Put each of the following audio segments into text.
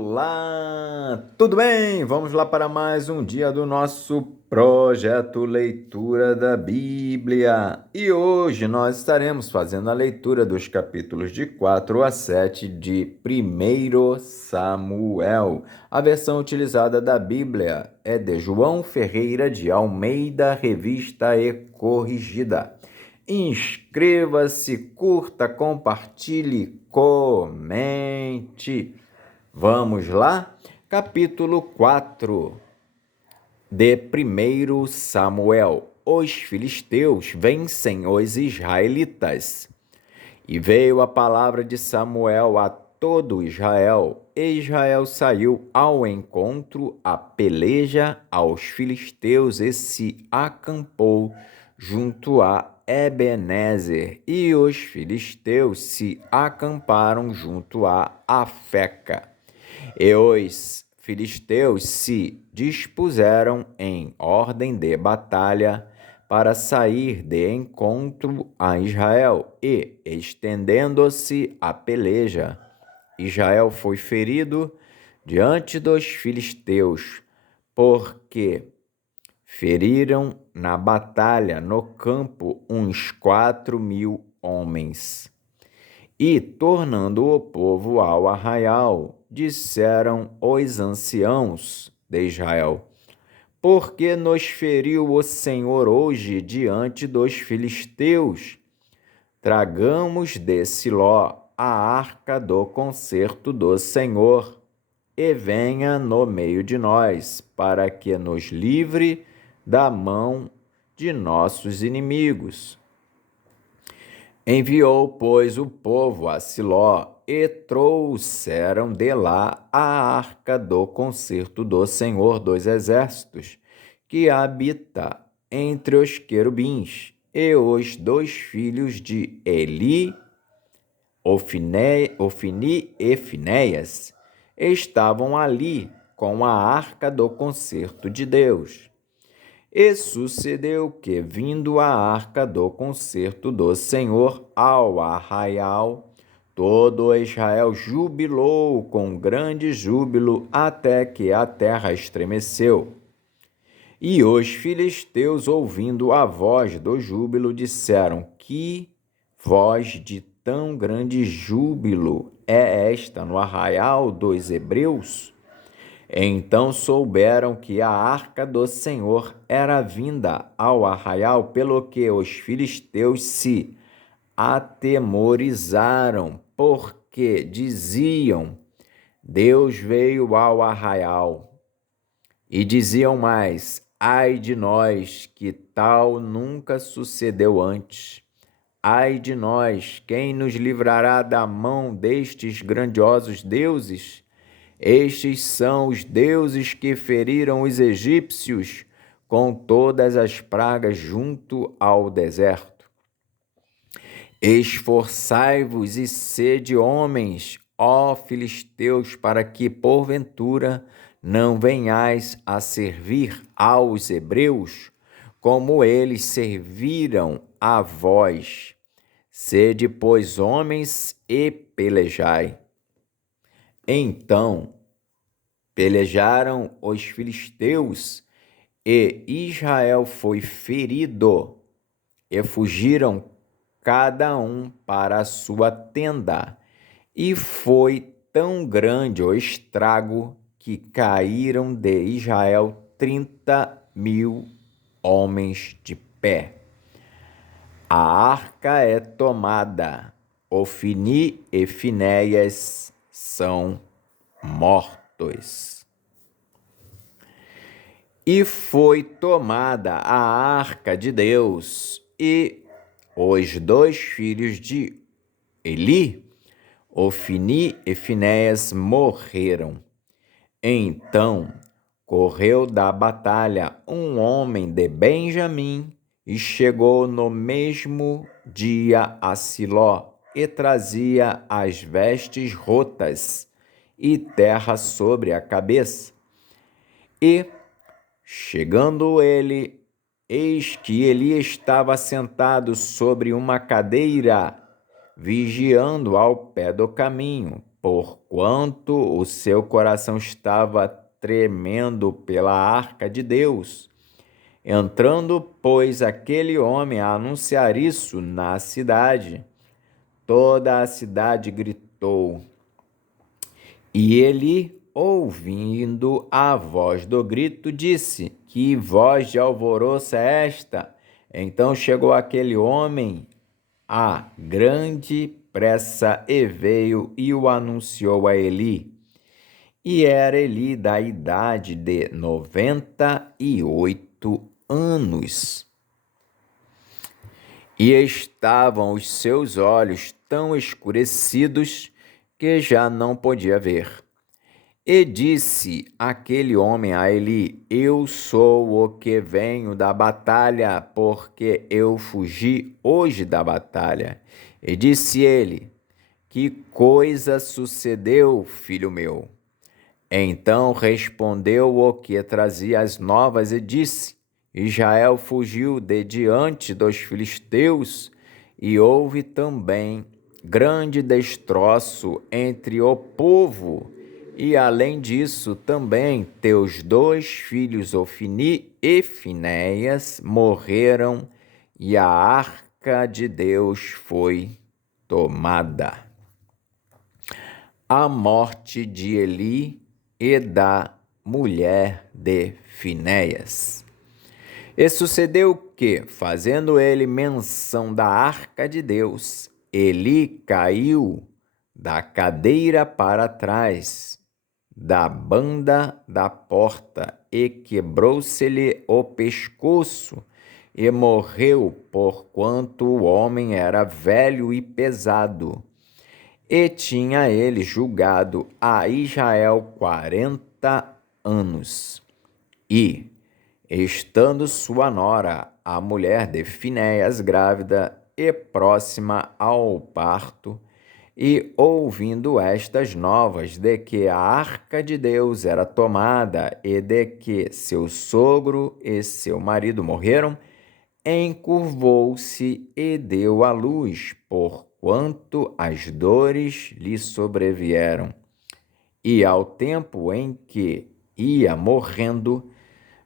Olá, tudo bem? Vamos lá para mais um dia do nosso projeto Leitura da Bíblia. E hoje nós estaremos fazendo a leitura dos capítulos de 4 a 7 de 1 Samuel. A versão utilizada da Bíblia é de João Ferreira de Almeida, revista e corrigida. Inscreva-se, curta, compartilhe, comente. Vamos lá? Capítulo 4 de 1 Samuel. Os filisteus vencem os israelitas. E veio a palavra de Samuel a todo Israel, e Israel saiu ao encontro, a peleja aos filisteus, e se acampou junto a Ebenezer, e os filisteus se acamparam junto a Afeca. E os filisteus se dispuseram em ordem de batalha para sair de encontro a Israel, e, estendendo-se a peleja, Israel foi ferido diante dos filisteus, porque feriram na batalha no campo uns 4.000 homens. E, tornando o povo ao arraial, disseram os anciãos de Israel: por que nos feriu o Senhor hoje diante dos filisteus? Tragamos de Siló a arca do concerto do Senhor, e venha no meio de nós, para que nos livre da mão de nossos inimigos. Enviou, pois, o povo a Siló, e trouxeram de lá a arca do concerto do Senhor dos Exércitos, que habita entre os querubins, e os 2 filhos de Eli, Ofni e Finéias, estavam ali com a arca do concerto de Deus. E sucedeu que, vindo a arca do concerto do Senhor ao arraial, todo Israel jubilou com grande júbilo, até que a terra estremeceu. E os filisteus, ouvindo a voz do júbilo, disseram: que voz de tão grande júbilo é esta no arraial dos hebreus? Então souberam que a arca do Senhor era vinda ao arraial, pelo que os filisteus se atemorizaram, porque diziam: Deus veio ao arraial. E diziam mais: ai de nós, que tal nunca sucedeu antes. Ai de nós, quem nos livrará da mão destes grandiosos deuses? Estes são os deuses que feriram os egípcios com todas as pragas junto ao deserto. Esforçai-vos e sede homens, ó filisteus, para que, porventura, não venhais a servir aos hebreus, como eles serviram a vós. Sede, pois, homens e pelejai. Então pelejaram os filisteus, e Israel foi ferido, e fugiram cada um para a sua tenda. E foi tão grande o estrago que caíram de Israel 30.000 homens de pé. A arca é tomada, Ofni e Finéias são mortos. E foi tomada a arca de Deus, e os 2 filhos de Eli, Ofni e Finéias, morreram. Então correu da batalha um homem de Benjamim, e chegou no mesmo dia a Siló, e trazia as vestes rotas e terra sobre a cabeça. E, chegando ele, eis que Eli estava sentado sobre uma cadeira, vigiando ao pé do caminho, porquanto o seu coração estava tremendo pela arca de Deus. Entrando, pois, aquele homem a anunciar isso na cidade, toda a cidade gritou. E ele, ouvindo a voz do grito, disse: Que voz de alvoroço é esta? Então chegou aquele homem a grande pressa e veio e o anunciou a Eli. E era Eli da idade de 98 anos. E estavam os seus olhos tão escurecidos que já não podia ver. E disse aquele homem a Eli: Eu sou o que venho da batalha, porque eu fugi hoje da batalha. E disse ele: Que coisa sucedeu, filho meu? Então respondeu o que trazia as novas e disse: Israel fugiu de diante dos filisteus, e houve também grande destroço entre o povo. E além disso, também teus 2 filhos, Ofni e Finéias, morreram, e a arca de Deus foi tomada. A morte de Eli e da mulher de Finéias. E sucedeu que, fazendo ele menção da arca de Deus, Eli caiu da cadeira para trás da banda da porta e quebrou-se-lhe o pescoço e morreu, porquanto o homem era velho e pesado. E tinha ele julgado a Israel 40 anos. E, estando sua nora, a mulher de Finéias, grávida e próxima ao parto, e ouvindo estas novas de que a arca de Deus era tomada e de que seu sogro e seu marido morreram, encurvou-se e deu à luz, porquanto as dores lhe sobrevieram. E ao tempo em que ia morrendo,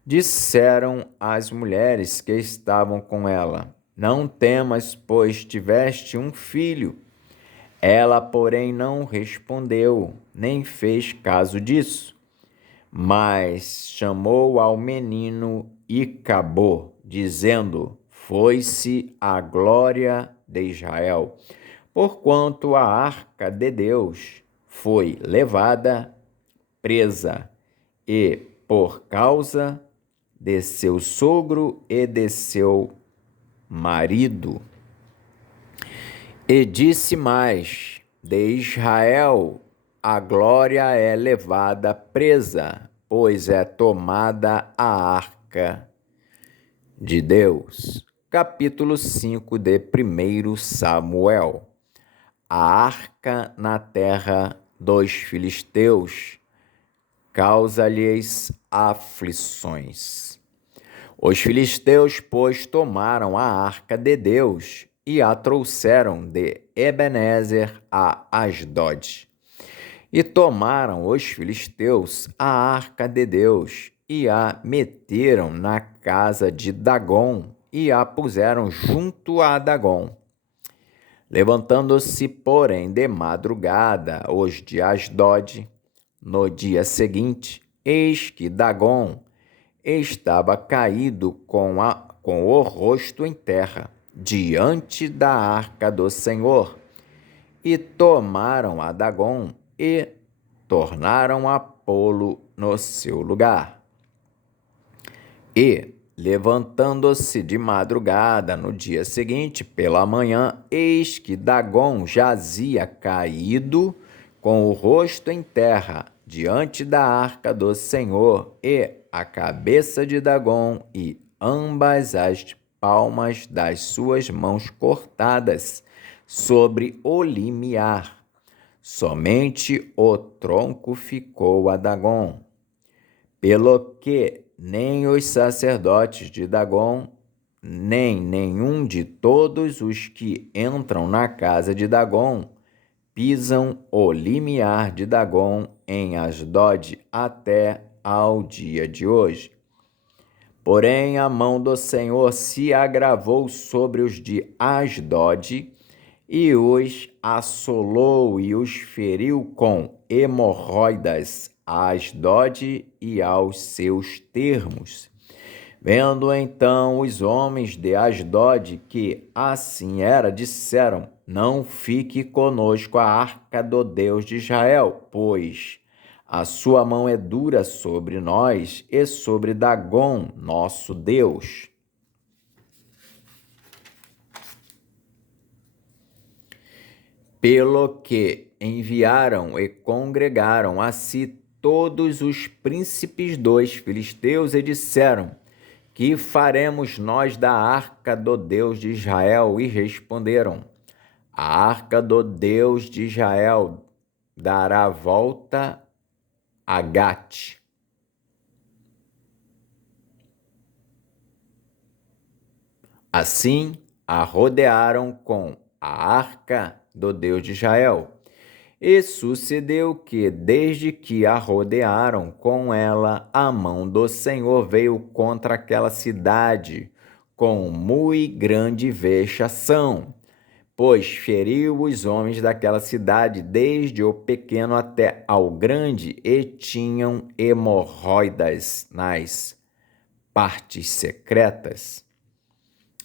disseram as mulheres que estavam com ela: Não temas, pois tiveste um filho. Ela, porém, não respondeu, nem fez caso disso, mas chamou ao menino Icabô, dizendo: Foi-se a glória de Israel, porquanto a arca de Deus foi levada presa, e por causa de seu sogro e de seu marido. E disse mais: De Israel a glória é levada presa, pois é tomada a arca de Deus. Capítulo 5 de 1 Samuel. A arca na terra dos filisteus causa-lhes aflições. Os filisteus, pois, tomaram a arca de Deus e a trouxeram de Ebenezer a Asdod. E tomaram os filisteus a arca de Deus e a meteram na casa de Dagom e a puseram junto a Dagom. Levantando-se, porém, de madrugada os de Asdod, no dia seguinte, eis que Dagom estava caído com o rosto em terra, diante da arca do Senhor, e tomaram a Dagom e tornaram a pô-lo no seu lugar. E, levantando-se de madrugada no dia seguinte, pela manhã, eis que Dagom jazia caído com o rosto em terra, diante da arca do Senhor, e a cabeça de Dagom e ambas as palmas das suas mãos cortadas sobre o limiar. Somente o tronco ficou a Dagom, pelo que nem os sacerdotes de Dagom, nem nenhum de todos os que entram na casa de Dagom pisam o limiar de Dagom em Asdod até ao dia de hoje. Porém, a mão do Senhor se agravou sobre os de Asdod e os assolou e os feriu com hemorroidas a Asdod e aos seus termos. Vendo então os homens de Asdod que assim era, disseram: não fique conosco a arca do Deus de Israel, pois a sua mão é dura sobre nós e sobre Dagom, nosso Deus. Pelo que enviaram e congregaram a si todos os príncipes dos filisteus e disseram: que faremos nós da arca do Deus de Israel? E responderam: a arca do Deus de Israel dará volta a Gate. Assim, a rodearam com a arca do Deus de Israel. E sucedeu que, desde que a rodearam com ela, a mão do Senhor veio contra aquela cidade com muito grande vexação, pois feriu os homens daquela cidade, desde o pequeno até ao grande, e tinham hemorroidas nas partes secretas.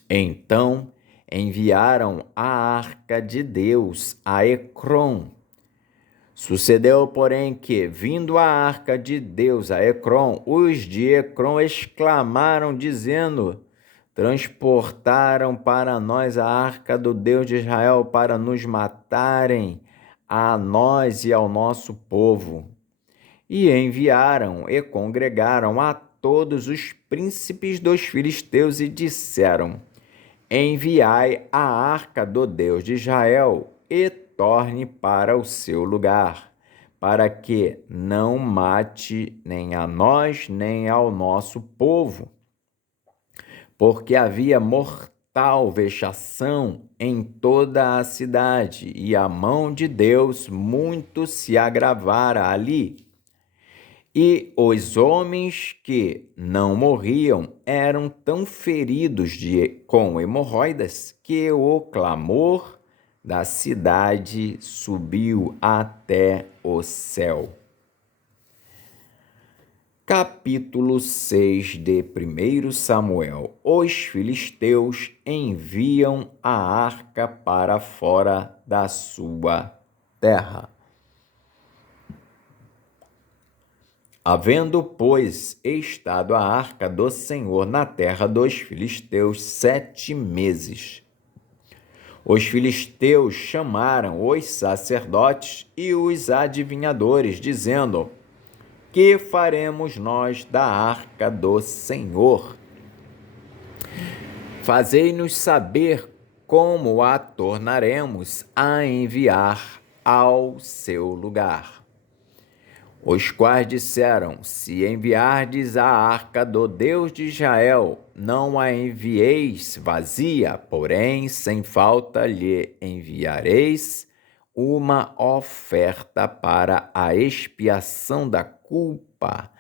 Então enviaram a arca de Deus a Ecrom. Sucedeu, porém, que, vindo a arca de Deus a Ecrom, os de Ecrom exclamaram, dizendo: transportaram para nós a arca do Deus de Israel para nos matarem, a nós e ao nosso povo. E enviaram e congregaram a todos os príncipes dos filisteus e disseram: enviai a arca do Deus de Israel e torne para o seu lugar, para que não mate nem a nós nem ao nosso povo, porque havia mortal vexação em toda a cidade, e a mão de Deus muito se agravara ali. E os homens que não morriam eram tão feridos com hemorroidas que o clamor da cidade subiu até o céu. Capítulo 6 de 1 Samuel. Os filisteus enviam a arca para fora da sua terra. Havendo, pois, estado a arca do Senhor na terra dos filisteus 7 meses, os filisteus chamaram os sacerdotes e os adivinhadores, dizendo: que faremos nós da arca do Senhor? Fazei-nos saber como a tornaremos a enviar ao seu lugar. Os quais disseram: se enviardes a arca do Deus de Israel, não a envieis vazia, porém sem falta lhe enviareis uma oferta para a expiação da culpa.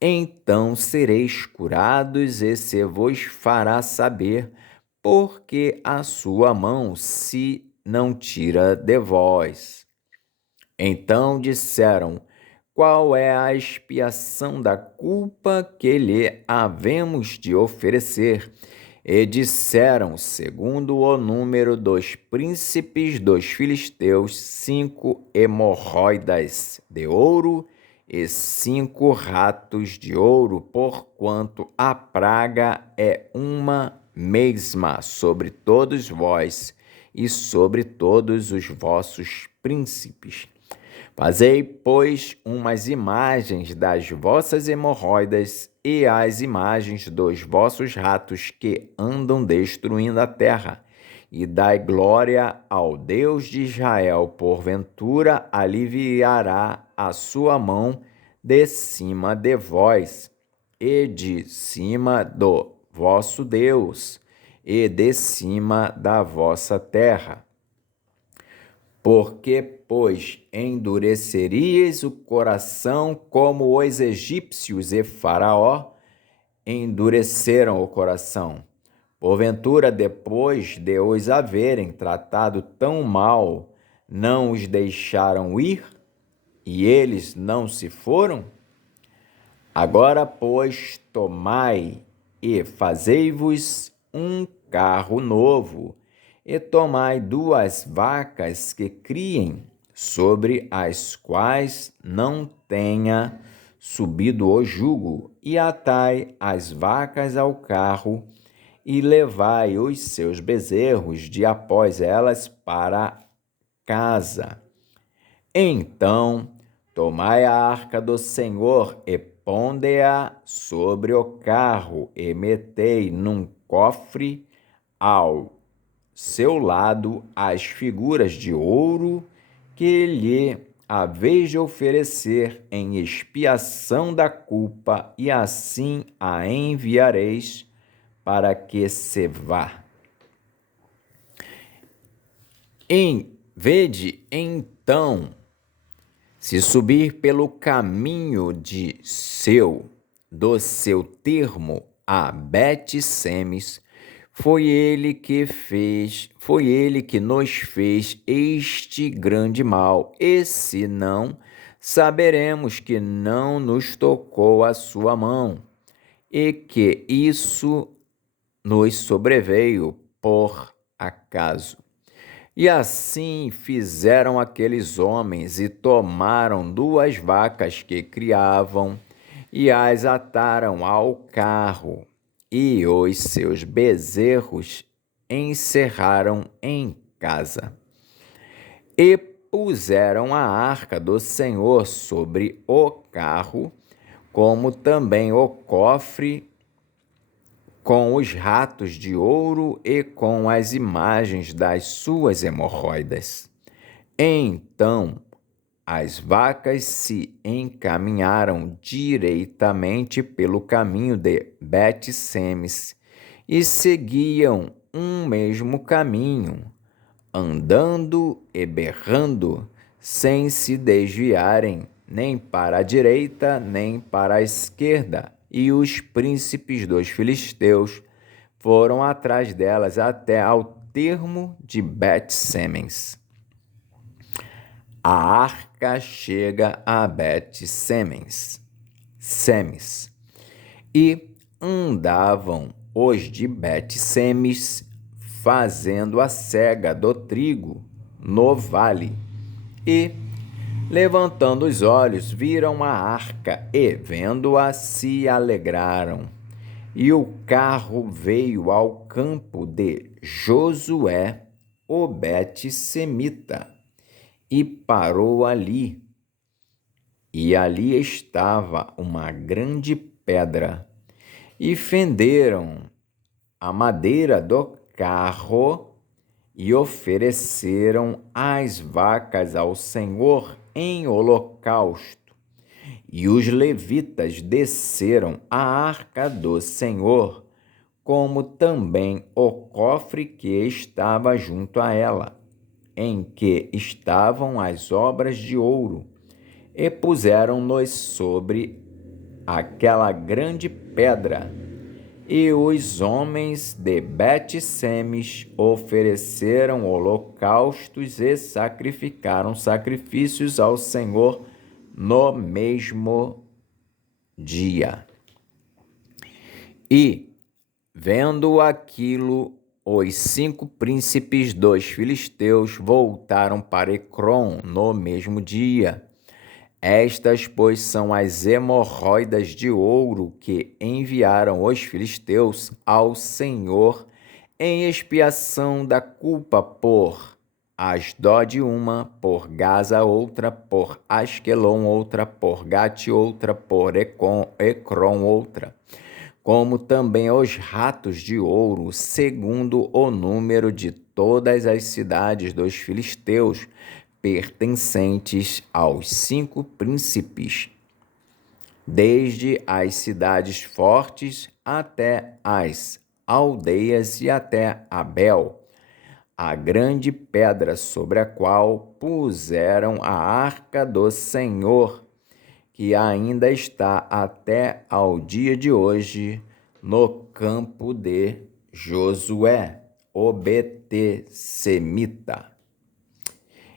Então sereis curados e se vos fará saber, porque a sua mão se não tira de vós. Então disseram: qual é a expiação da culpa que lhe havemos de oferecer? E disseram, segundo o número dos príncipes dos filisteus, 5 hemorroidas de ouro e 5 ratos de ouro, porquanto a praga é uma mesma sobre todos vós e sobre todos os vossos príncipes. Fazei, pois, umas imagens das vossas hemorroidas e as imagens dos vossos ratos que andam destruindo a terra, e dai glória ao Deus de Israel, porventura aliviará a sua mão de cima de vós, e de cima do vosso Deus, e de cima da vossa terra. Porque, pois, endurecerias o coração como os egípcios e Faraó endureceram o coração? Porventura, depois de os haverem tratado tão mal, não os deixaram ir, e eles não se foram? Agora, pois, tomai e fazei-vos um carro novo, e tomai 2 vacas que criem, sobre as quais não tenha subido o jugo, e atai as vacas ao carro, e levai os seus bezerros de após elas para casa. Então tomai a arca do Senhor e ponde-a sobre o carro, e metei num cofre ao seu lado as figuras de ouro que lhe haveis de oferecer em expiação da culpa, e assim a enviareis para que se vá. Vede então, se subir pelo caminho do seu termo a Bet-Semes, foi ele que nos fez este grande mal, e se não, saberemos que não nos tocou a sua mão, e que isso nos sobreveio por acaso. E assim fizeram aqueles homens, e tomaram 2 vacas que criavam, e as ataram ao carro, e os seus bezerros encerraram em casa. E puseram a arca do Senhor sobre o carro, como também o cofre com os ratos de ouro e com as imagens das suas hemorroidas. Então as vacas se encaminharam direitamente pelo caminho de Bet-Semes e seguiam um mesmo caminho, andando e berrando, sem se desviarem nem para a direita nem para a esquerda. E os príncipes dos filisteus foram atrás delas até ao termo de Bet-Semes. A arca chega a Bet-Semes, e andavam os de Bet-Semes fazendo a cega do trigo no vale, e, levantando os olhos, viram a arca, e, vendo-a, se alegraram. E o carro veio ao campo de Josué, o Bet-Semita, e parou ali. E ali estava uma grande pedra, e fenderam a madeira do carro, e ofereceram as vacas ao Senhor em holocausto. E os levitas desceram a arca do Senhor, como também o cofre que estava junto a ela, em que estavam as obras de ouro, e puseram-nos sobre aquela grande pedra. E os homens de Bet-Semes ofereceram holocaustos e sacrificaram sacrifícios ao Senhor no mesmo dia. E, vendo aquilo, os 5 príncipes dos filisteus voltaram para Ecrom no mesmo dia. Estas, pois, são as hemorroidas de ouro que enviaram os filisteus ao Senhor em expiação da culpa por Asdod uma, por Gaza outra, por Asquelon outra, por Gate outra, por Ecrom outra, como também os ratos de ouro, segundo o número de todas as cidades dos filisteus, pertencentes aos 5 príncipes, desde as cidades fortes até as aldeias e até Abel, a grande pedra sobre a qual puseram a arca do Senhor, que ainda está até ao dia de hoje no campo de Josué, o Betê-semita.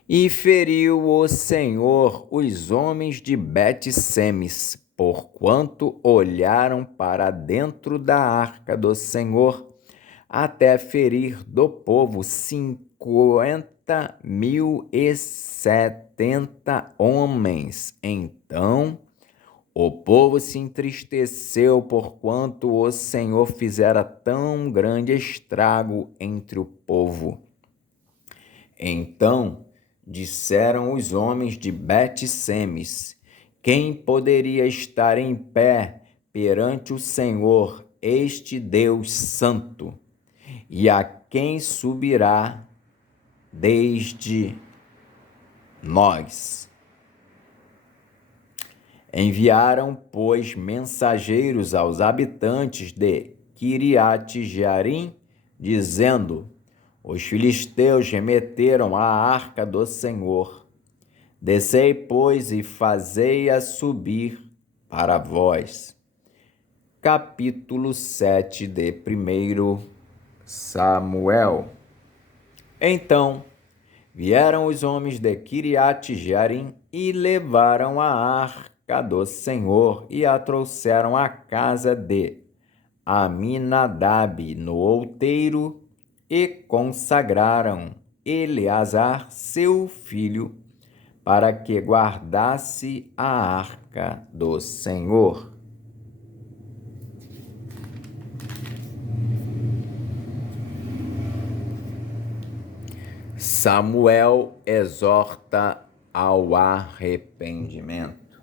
E feriu o Senhor os homens de Bet-semes, porquanto olharam para dentro da arca do Senhor, até ferir do povo 50.070 homens. Então o povo se entristeceu, porquanto o Senhor fizera tão grande estrago entre o povo. Então disseram os homens de Bet-semes: quem poderia estar em pé perante o Senhor, este Deus santo? E a quem subirá desde nós? Enviaram, pois, mensageiros aos habitantes de Quiriate-Jearim, dizendo: os filisteus remeteram a arca do Senhor. Descei, pois, e fazei-a subir para vós. Capítulo 7 de 1 Samuel. Então vieram os homens de Quiriate-Jearim e levaram a arca do Senhor e a trouxeram à casa de Aminadab no outeiro e consagraram Eleazar, seu filho, para que guardasse a arca do Senhor. Samuel exorta ao arrependimento.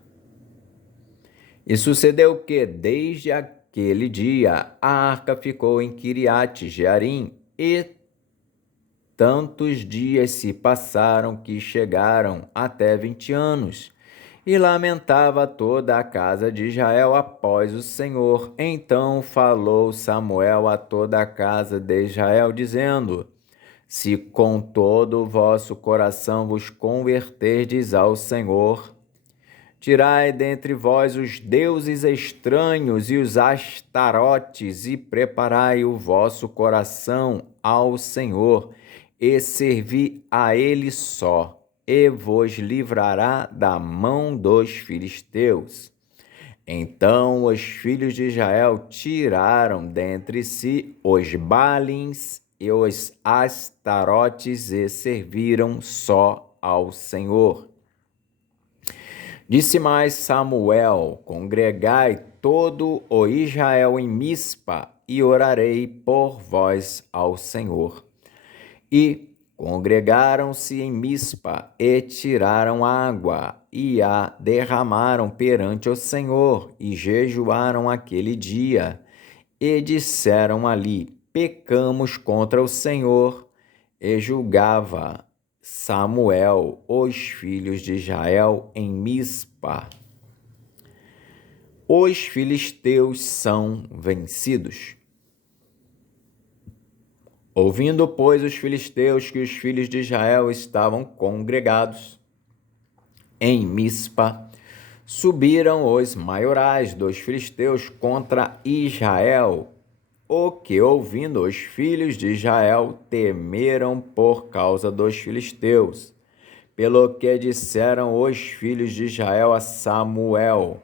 E sucedeu que, desde aquele dia, a arca ficou em Quiriate-Jearim, e tantos dias se passaram que chegaram até 20 anos. E lamentava toda a casa de Israel após o Senhor. Então falou Samuel a toda a casa de Israel, dizendo: se com todo o vosso coração vos converterdes ao Senhor, tirai dentre vós os deuses estranhos e os astarotes, e preparai o vosso coração ao Senhor, e servi a Ele só, e vos livrará da mão dos filisteus. Então os filhos de Israel tiraram dentre si os Baalins e os Astarotes e serviram só ao Senhor. Disse mais Samuel: congregai todo o Israel em Mispa, e orarei por vós ao Senhor. E congregaram-se em Mispa, e tiraram água, e a derramaram perante o Senhor, e jejuaram aquele dia, e disseram ali: pecamos contra o Senhor. E julgava Samuel os filhos de Israel em Mispa. Os filisteus são vencidos. Ouvindo, pois, os filisteus que os filhos de Israel estavam congregados em Mispa, subiram os maiorais dos filisteus contra Israel, o que, ouvindo os filhos de Israel, temeram por causa dos filisteus. Pelo que disseram os filhos de Israel a Samuel: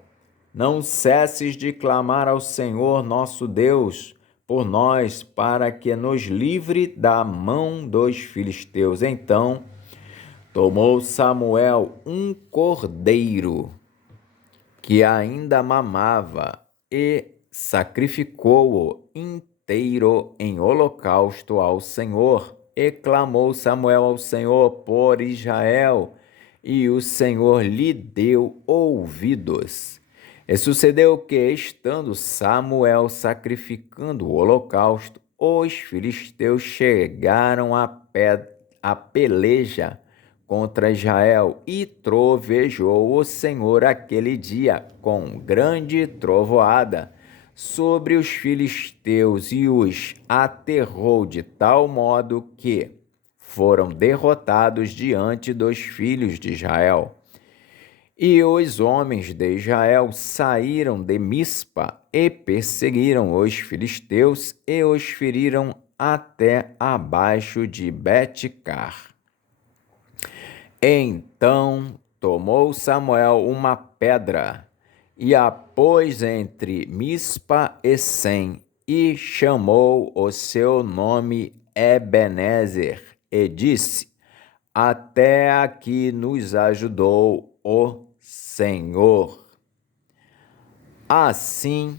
não cesses de clamar ao Senhor nosso Deus por nós, para que nos livre da mão dos filisteus. Então tomou Samuel um cordeiro que ainda mamava e sacrificou-o inteiro em holocausto ao Senhor. E clamou Samuel ao Senhor por Israel, e o Senhor lhe deu ouvidos. E sucedeu que, estando Samuel sacrificando o holocausto, os filisteus chegaram a peleja contra Israel, e trovejou o Senhor aquele dia com grande trovoada sobre os filisteus, e os aterrou de tal modo que foram derrotados diante dos filhos de Israel. E os homens de Israel saíram de Mispa e perseguiram os filisteus e os feriram até abaixo de Betcar. Então tomou Samuel uma pedra e a pôs entre Mispa e Sem, e chamou o seu nome Ebenezer, e disse: Até aqui nos ajudou o Senhor. Assim,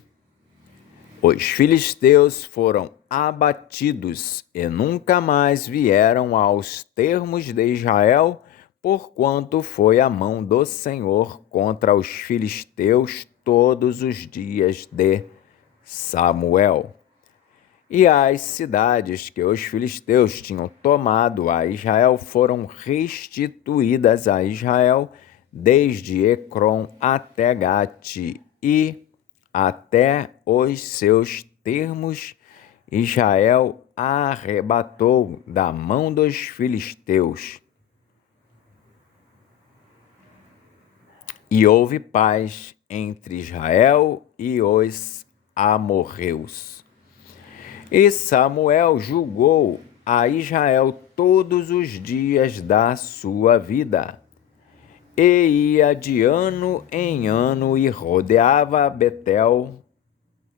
os filisteus foram abatidos e nunca mais vieram aos termos de Israel, porquanto foi a mão do Senhor contra os filisteus todos os dias de Samuel. E as cidades que os filisteus tinham tomado a Israel foram restituídas a Israel, desde Ecrom até Gate e até os seus termos. Israel arrebatou da mão dos filisteus. E houve paz entre Israel e os amorreus. E Samuel julgou a Israel todos os dias da sua vida, e ia de ano em ano e rodeava a Betel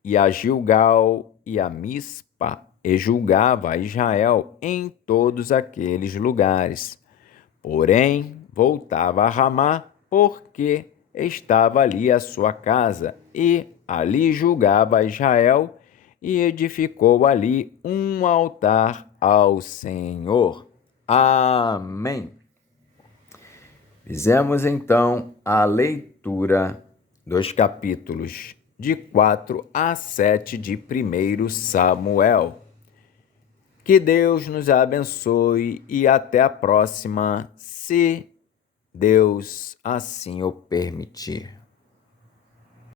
e a Gilgal e a Mispa, e julgava a Israel em todos aqueles lugares. Porém, voltava a Ramá, porque estava ali a sua casa, e ali julgava Israel, e edificou ali um altar ao Senhor. Amém. Fizemos então a leitura dos capítulos de 4 a 7 de 1 Samuel. Que Deus nos abençoe e até a próxima, se Deus assim o permitir.